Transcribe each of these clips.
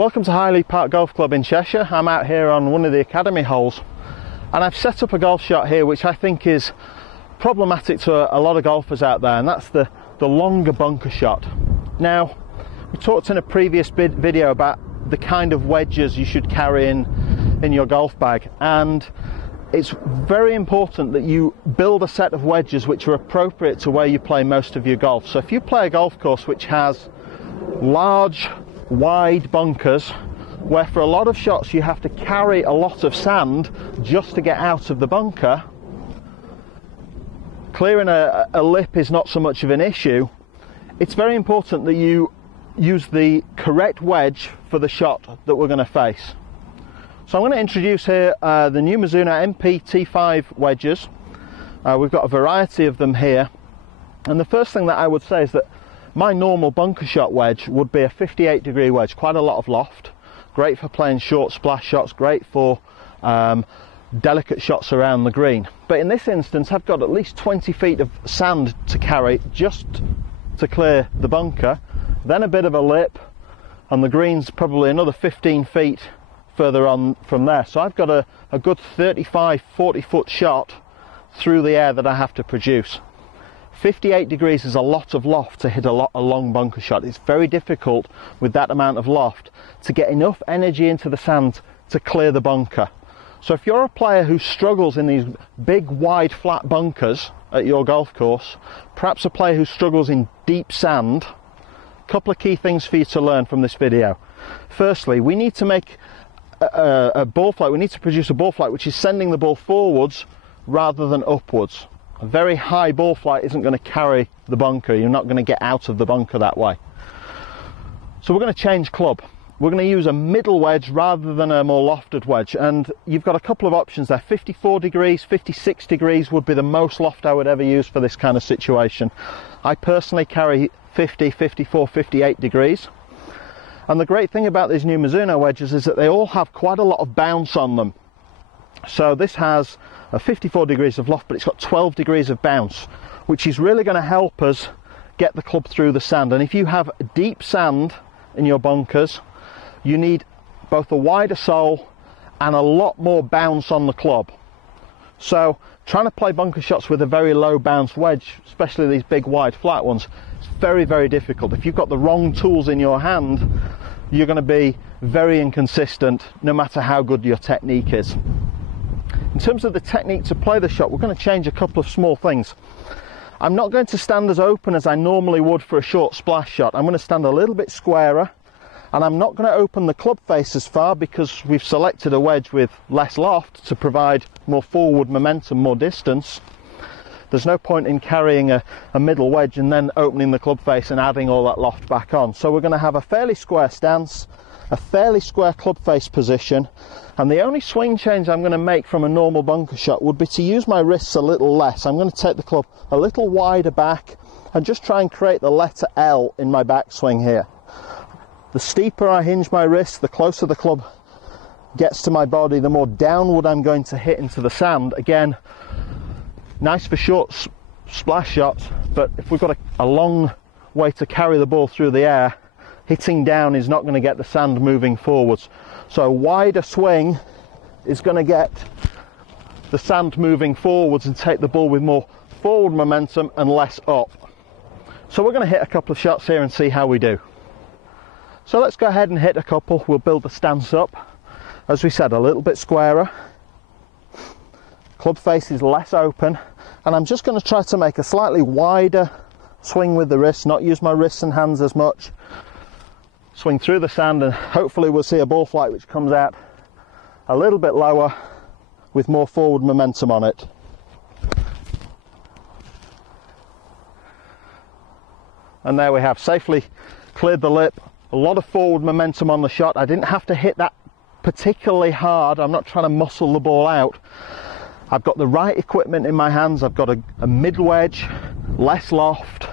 Welcome to HDiD Park Golf Club in Cheshire. I'm out here on one of the academy holes and I've set up a golf shot here which I think is problematic to a lot of golfers out there, and that's the longer bunker shot. Now, we talked in a previous video about the kind of wedges you should carry in your golf bag, and it's very important that you build a set of wedges which are appropriate to where you play most of your golf. So if you play a golf course which has large, wide bunkers, where for a lot of shots you have to carry a lot of sand just to get out of the bunker, clearing a lip is not so much of an issue. It's very important that you use the correct wedge for the shot that we're going to face. So I'm going to introduce here the new Mizuno MP T5 wedges. We've got a variety of them here, and the first thing that I would say is that my normal bunker shot wedge would be a 58-degree wedge, quite a lot of loft, great for playing short splash shots, great for delicate shots around the green. But in this instance I've got at least 20 feet of sand to carry just to clear the bunker, then a bit of a lip, and the green's probably another 15 feet further on from there. So I've got a good 35-40 foot shot through the air that I have to produce. 58 degrees is a lot of loft to hit a long bunker shot. It's very difficult with that amount of loft to get enough energy into the sand to clear the bunker. So if you're a player who struggles in these big, wide, flat bunkers at your golf course, perhaps a player who struggles in deep sand, a couple of key things for you to learn from this video. Firstly, we need to make a ball flight. We need to produce a ball flight which is sending the ball forwards rather than upwards. A very high ball flight isn't going to carry the bunker. You're not going to get out of the bunker that way. So we're going to change club. We're going to use a middle wedge rather than a more lofted wedge, and you've got a couple of options there. 54 degrees, 56 degrees would be the most loft I would ever use for this kind of situation. I personally carry 50, 54, 58 degrees. And the great thing about these new Mizuno wedges is that they all have quite a lot of bounce on them. So this has a 54 degrees of loft, but it's got 12 degrees of bounce, which is really going to help us get the club through the sand. And if you have deep sand in your bunkers, you need both a wider sole and a lot more bounce on the club. So trying to play bunker shots with a very low bounce wedge, especially these big wide flat ones, it's very, very difficult. If you've got the wrong tools in your hand, you're going to be very inconsistent no matter how good your technique is. In terms of the technique to play the shot, we're going to change a couple of small things. I'm not going to stand as open as I normally would for a short splash shot. I'm going to stand a little bit squarer, and I'm not going to open the club face as far because we've selected a wedge with less loft to provide more forward momentum, more distance. There's no point in carrying a middle wedge and then opening the club face and adding all that loft back on. So we're going to have a fairly square stance, a fairly square club face position, and the only swing change I'm going to make from a normal bunker shot would be to use my wrists a little less. I'm going to take the club a little wider back and just try and create the letter L in my backswing here. The steeper I hinge my wrist, the closer the club gets to my body, the more downward I'm going to hit into the sand. Again, nice for short splash shots, but if we've got a long way to carry the ball through the air, hitting down is not going to get the sand moving forwards. So a wider swing is going to get the sand moving forwards and take the ball with more forward momentum and less up. So we're going to hit a couple of shots here and see how we do. So let's go ahead and hit a couple. We'll build the stance up. As we said, a little bit squarer. Club face is less open, and I'm just going to try to make a slightly wider swing with the wrist, not use my wrists and hands as much. Swing through the sand, and hopefully we'll see a ball flight which comes out a little bit lower with more forward momentum on it. And there we have, safely cleared the lip. A lot of forward momentum on the shot. I didn't have to hit that particularly hard. I'm not trying to muscle the ball out. I've got the right equipment in my hands. I've got a mid wedge, less loft,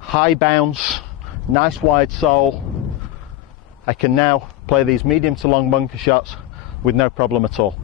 high bounce, nice wide sole. I can now play these medium to long bunker shots with no problem at all.